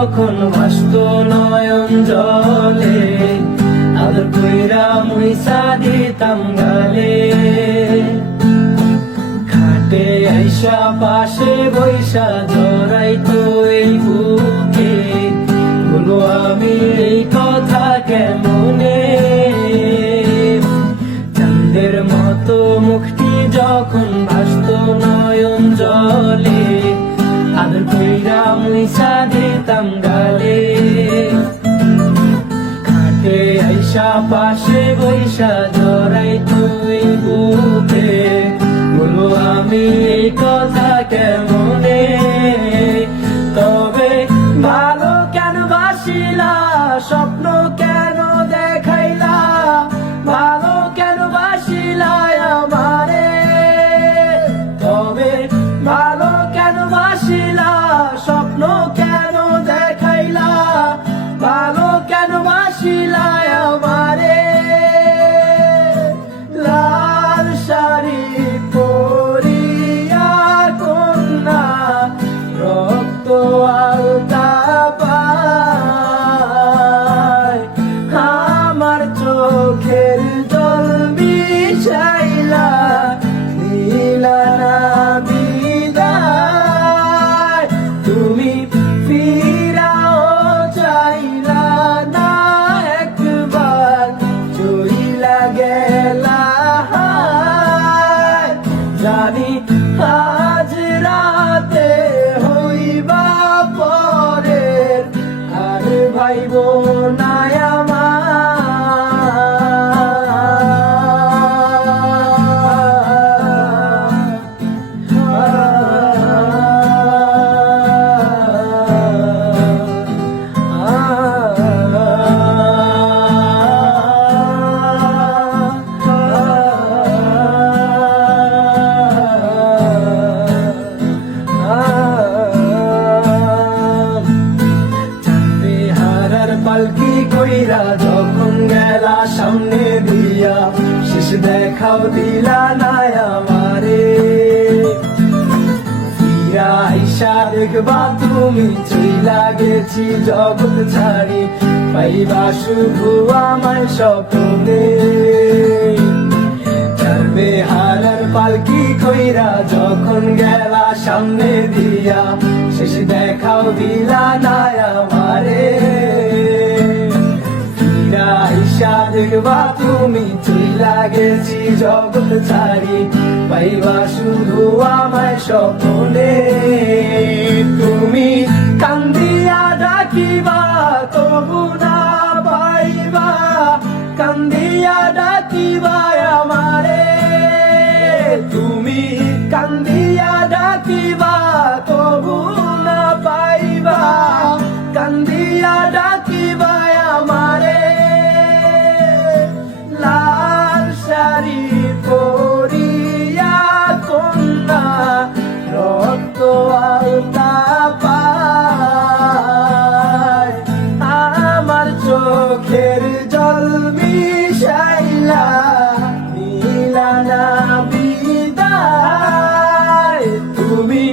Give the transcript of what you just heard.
যখন ভাসত নয়ন জলে, আদর কইরা মুইসা দিতাম গালে। খাটে আইসা পাশে বৈশা জড়াইতো এই বুকে, বলো আমি এই কথা কেমনে। চাঁদের মতো মুখটি যখন ভাসত নয়ন জলে, আদর কইরা মুইসা দিতাম গালে। খাটে আইসা পাশে বৈশা জড়াইতো এই বুকে, বলো আমি এই কথা কেমনে। তবে ভালো কেন বাসিলা, স্বপ্ন কেন দেখাইলা, ভালো কেন বাসিলা আমারে। তবে ভালো কেন বাসিলা, স্বপ্ন কেন দেখাইলা, ভালো কেন বাসিলা আমারে। লাল শাড়ি পরিয়া কন্যা, রক্ত আলতা পায়, আমার চোখের জল বিছাইলা, দিলা না বিদায়। তুমি ফিরাও চাইলা না একবার, চইলা গেলা। জানি আজ রাতে হইবা পরের, আর ভাইব না পালকি কইরা যখন গেলা সামনে দিয়া, শেষ দেখাও দিলা না আমারে। ফিরা আইসা দেখবা তুমি চইলা গেছি জগৎ ছাড়ি, পাইবা শুধু আমার স্বপ্নে। চলবে হারার পালকি কইরা যখন গেলা সামনে দিয়া, শেষ দেখাও দিলা না আমারে। আইসা দেখবা তুমি চইলা গেছি জগৎ ছাড়ি, পাইবা শুধু আমার স্বপ্নে। তুমি কান্দিয়া ডাকিবা তবু না পাইবা, কান্দিয়া ডাকিবা আমারে। তুমি কান্দিয়া ডাকিবা তবু না পাইবা, কান্দিয়া ডাকিবা আমারে। লাল শাড়ি পরিয়া কন্যা, রক্ত আলতা পায়, আমার চোখের জল মিশাইলা, দিলা না বিদায়। তুমি